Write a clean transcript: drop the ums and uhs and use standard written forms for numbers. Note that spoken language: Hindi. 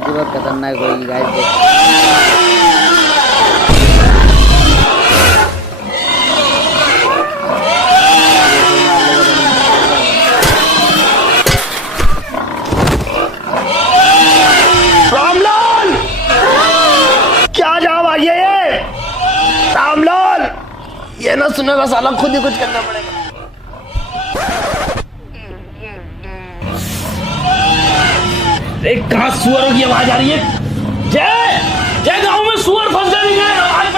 आवाज ही बहुत खतरनाक होगी गाइस। रामलाल, क्या जवाब आ गया ये? रामलाल, ये ना सुनेगा साला, खुद ही कुछ करना पड़ेगा। एक कहाँ सुअरों की आवाज आ रही है? जय जय, गांव में सुअर फंस गए हैं, आवाज